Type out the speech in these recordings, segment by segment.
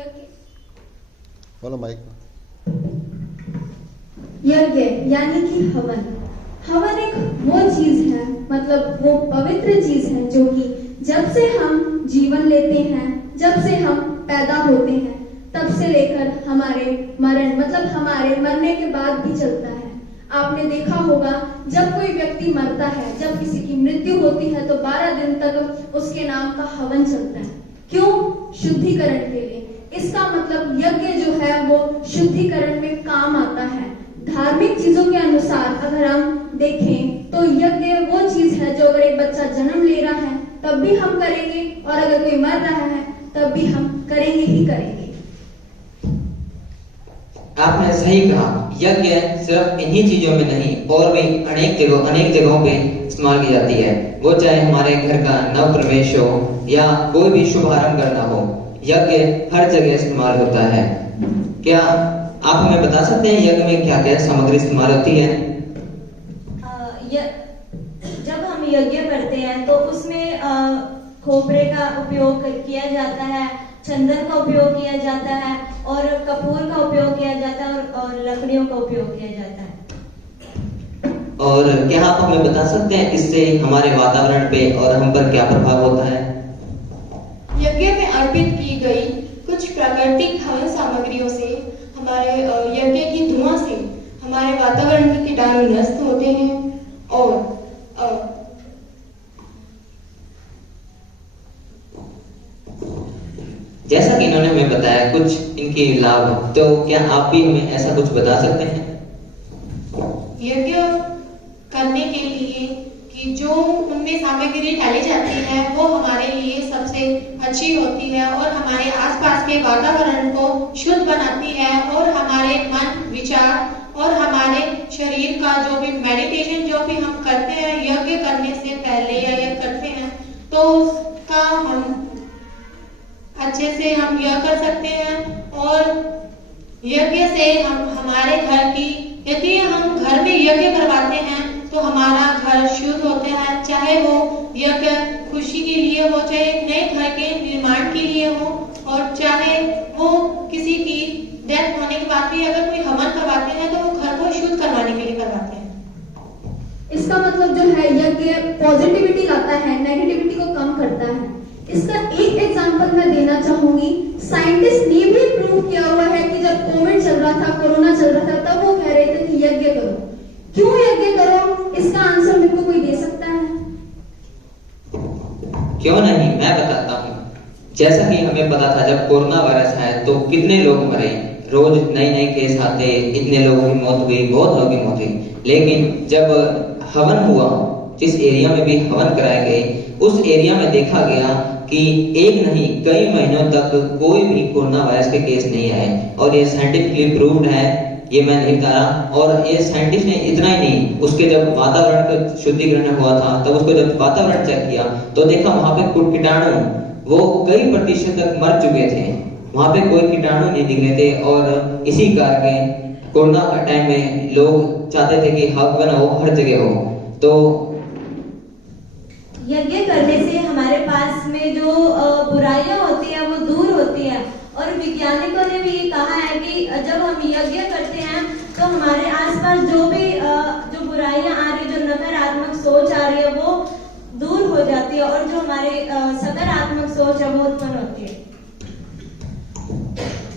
यज्ञ बोलो माइक। यज्ञ यानी कि हवन। हवन एक वो चीज है, मतलब वो पवित्र चीज है जो कि जब से हम जीवन लेते हैं, जब से हम पैदा होते हैं, तब से लेकर हमारे मरण, मतलब हमारे मरने के बाद भी चलता है। आपने देखा होगा जब कोई व्यक्ति मरता है, जब किसी की मृत्यु होती है तो 12 दिन तक उसके नाम का हवन चलता है। क्यों? शुद्धिकरण के लिए। इसका मतलब यज्ञ जो है वो शुद्धिकरण में काम आता है। धार्मिक चीजों के अनुसार अगर हम देखें तो यज्ञ वो चीज है जो अगर एक बच्चा जन्म ले रहा है तब भी हम करेंगे, और अगर कोई मर रहा है तब भी हम करेंगे ही करेंगे। आपने सही कहा, यज्ञ सिर्फ इन्हीं चीजों में नहीं और भी अनेक जगहों पे इस्तेमाल की जाती है। वो चाहे हमारे घर का नव प्रवेश हो या कोई भी शुभारंभ करना हो, यज्ञ हर जगह इस्तेमाल होता है। क्या आप हमें बता सकते हैं यज्ञ में क्या क्या सामग्री इस्तेमाल होती है? जब हम यज्ञ करते हैं तो उसमें खोपरे का उपयोग किया जाता है, चंदन का उपयोग किया जाता है और कपूर का उपयोग किया जाता है और लकड़ियों का उपयोग किया जाता है। और क्या आप हमें बता सकते हैं इससे हमारे वातावरण पे और हम पर क्या प्रभाव होता है? यज्ञ में अर्पित की गई कुछ प्राकृतिक हवन सामग्रियों से, हमारे यज्ञ की धुआं से हमारे वातावरण के कीटाणु नष्ट होते हैं। और जैसा कि इन्होंने हमें बताया कुछ इनके लाभ, तो क्या आप भी हमें ऐसा कुछ बता सकते हैं? यज्ञ करने के लिए कि जो उनमें सामग्री डाली जाती है वो हमारे लिए सबसे अच्छी होती है और हमारे आसपास के वातावरण को शुद्ध बनाती है और हमारे मन, विचार और हमारे शरीर का जो भी मेडिटेशन जो भी हम करते हैं यज्ञ करने से पहले या यज्ञ करते हैं तो उसका हम अच्छे से हम यह कर सकते हैं। और यज्ञ से हम हमारे घर की, यदि हम घर में यज्ञ करवाते हैं तो हमारा घर शुद्ध होता है, चाहे वो यज्ञ खुशी के लिए हो, चाहे नए घर के निर्माण के लिए हो, और चाहे वो किसी की डेथ होने के बाद भी अगर कोई हवन करवाते हैं तो वो घर को शुद्ध करवाने के लिए करवाते हैं। इसका मतलब जो है यज्ञ पॉजिटिविटी लाता है, नेगेटिविटी को कम करता है। इसका एक एग्जांपल मैं देना चाहूंगी। साइंटिस्ट ने भी प्रूव किया हुआ है कि जब कोविड चल रहा था, कोरोना चल रहा था, तब वो कह रहे थे कि यज्ञ करो। क्यों यज्ञ करो? इसका आंसर मेरे को कोई दे सकता है? क्यों नहीं, मैं बताता हूँ। जैसा कि हमें पता था जब कोरोना वायरस आया तो कितने लोग मरे, रोज नए केस आते, इतने लोगों की मौत हुई, बहुत लोगों की मौत हुई। लेकिन जब हवन हुआ, जिस एरिया में भी हवन कराए गए, उस एरिया में देखा गया कि एक नहीं कई महीनों तक कोई भी कोरोना वायरस के केस नहीं आए। और ये साइंटिफिकली प्रूव्ड है, ये मैं नहीं बता रहा। और ये साइंटिस्ट ने इतना ही नहीं, उसके जब वातावरण का शुद्धिकरण हुआ था तब उसको जब वातावरण चेक किया तो देखा वहां पे कुछ कीटाणु वो कई प्रतिशत तक मर चुके थे, वहां पे कोई कीटाणु नहीं दिख रहे थे। और इसी कारण कोरोना का टाइम में लोग चाहते थे कि हवन हो, हर जगह हो। तो यज्ञ करने से हमारे पास में जो बुराइयां होती है वो दूर होती है। और वैज्ञानिकों ने भी ये कहा है कि जब हम यज्ञ करते हैं तो हमारे आसपास जो भी जो बुराइयां आ रही, जो नकारात्मक सोच आ रही है वो दूर हो जाती है और जो हमारे सकारात्मक सोच है वो उत्पन्न होती है।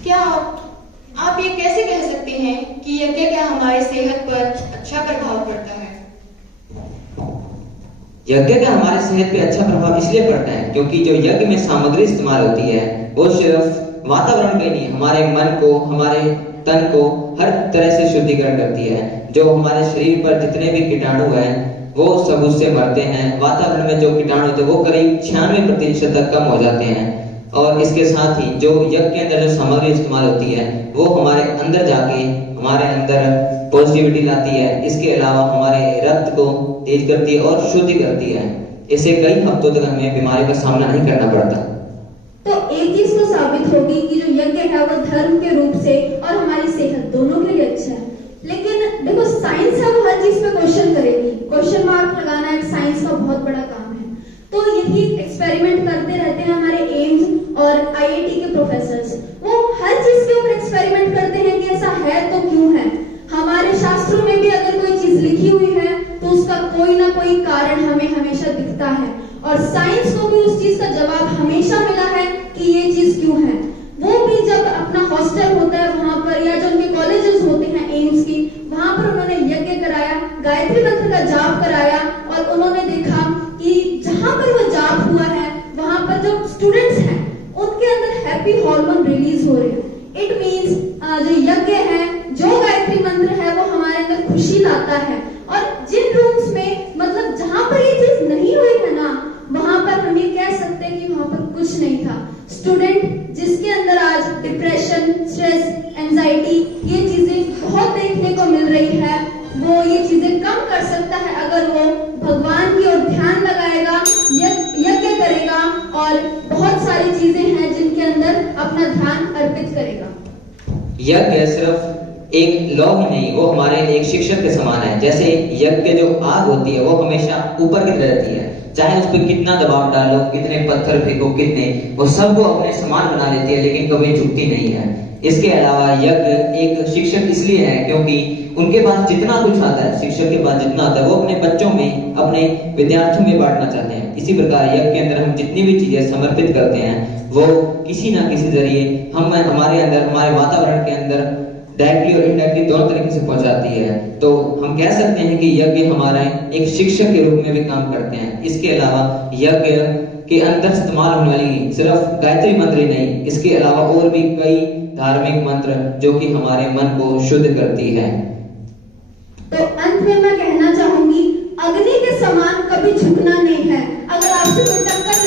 क्या आप ये कैसे कह सकते हैं कि यज्ञ क्या हमारी सेहत पर अच्छा प्रभाव पड़ता है? यज्ञ का हमारे सेहत पे अच्छा प्रभाव इसलिए पड़ता है क्योंकि जो यज्ञ में सामग्री इस्तेमाल होती है वो सिर्फ वातावरण के नहीं, हमारे मन को, हमारे तन को हर तरह से शुद्धिकरण करती है। जो हमारे शरीर पर जितने भी कीटाणु हैं वो सब उससे मरते हैं। वातावरण में जो कीटाणु होते हैं वो करीब 96% तक कम हो जाते हैं। और इसके साथ ही जो यज्ञ के अंदर जो सामग्री इस्तेमाल होती है वो हमारे अंदर जाके हमारे अंदर पॉजिटिविटी लाती है। इसके अलावा हमारे रक्त को तेज करती है और शुद्धि करती है। इससे कई हफ्तों तक हमें बीमारी का सामना नहीं करना पड़ता। तो एक चीज तो साबित होगी कि जो यज्ञ है वो धर्म के रूप से और हमारी सेहत दोनों के लिए अच्छा है। लेकिन देखो साइंस है वो हर चीज पे क्वेश्चन करेगी। क्वेश्चन मार्क लगाना एक साइंस का बहुत बड़ा काम है। तो यही एक्सपेरिमेंट करते रहते हैं हमारे एम्स और आईआईटी के प्रोफेसर्स। वो हर चीज के ऊपर एक्सपेरिमेंट करते हैं कि ऐसा है तो क्यों है। हमारे शास्त्रों में भी अगर कोई चीज लिखी हुई है तो उसका कोई ना कोई कारण हमें हमेशा दिखता है, और साइंस को भी उस चीज का जवाब हमेशा मिला है कि ये चीज क्यों है। वो भी जब अपना हॉस्टल होता है वहां पर, या जो उनके कॉलेजेस होते हैं एम्स की, वहां पर उन्होंने यज्ञ कराया, गायत्री मंत्र का जाप कराया, और उन्होंने देखा कि जहां पर वो जाप हुआ है वहां पर जो स्टूडेंट्स हैं उनके अंदर हैप्पी हार्मोन रिलीज हो रहे हैं। इट मीन्स जो यज्ञ है, जो गायत्री मंत्र है, वो हमारे अंदर खुशी लाता है। और जिन रूम्स में मतलब जहां पर ये चीज नहीं हुई है ना, वहां पर हम ये कह सकते हैं कि वहां पर कुछ नहीं था। स्टूडेंट जिसके अंदर आज डिप्रेशन, स्ट्रेस, एंजाइटी, ये चीजें बहुत देखने को मिल रही है, वो ये चीजें कम कर सकता है अगर वो भगवान की ओर ध्यान लगाएगा, यज्ञ करेगा, और बहुत सारी चीजें हैं जिनके अंदर अपना ध्यान अर्पित करेगा। यज्ञ सिर्फ एक लॉ ही नहीं, वो हमारे लिए एक शिक्षक के समान है। जैसे यज्ञ जो आग होती है वो हमेशा ऊपर की तरफ रहती है, चाहे उस पर कितना दबाव डालो, कितने पत्थर फेंको, कितने, वो सबको अपने समान बना लेती है, लेकिन कभी झुकती नहीं है। इसके अलावा यज्ञ एक शिक्षक इसलिए है क्योंकि उनके पास जितना कुछ आता है, शिक्षक के पास जितना आता है, वो अपने बच्चों में, अपने विद्यार्थियों में बांटना चाहते हैं। इसी प्रकार यज्ञ के अंदर हम जितनी भी चीजें समर्पित करते हैं वो किसी ना किसी जरिए हम हमारे अंदर, हमारे वातावरण के अंदर डायरेक्टली और इनडायरेक्टली दोनों तरीके से पहुंचाती है। तो हम कह सकते हैं कि यज्ञ हमारे एक शिक्षक के रूप में भी काम करते हैं। इसके अलावा यज्ञ के अंदर इस्तेमाल होने वाली सिर्फ गायत्री मंत्र ही नहीं, इसके अलावा और भी कई धार्मिक मंत्र जो कि हमारे मन को शुद्ध करती है। तो अंत में मैं कहना चाहूंगी, अग्नि के समान कभी झुकना नहीं है। अगर आपसे कोई टक्कर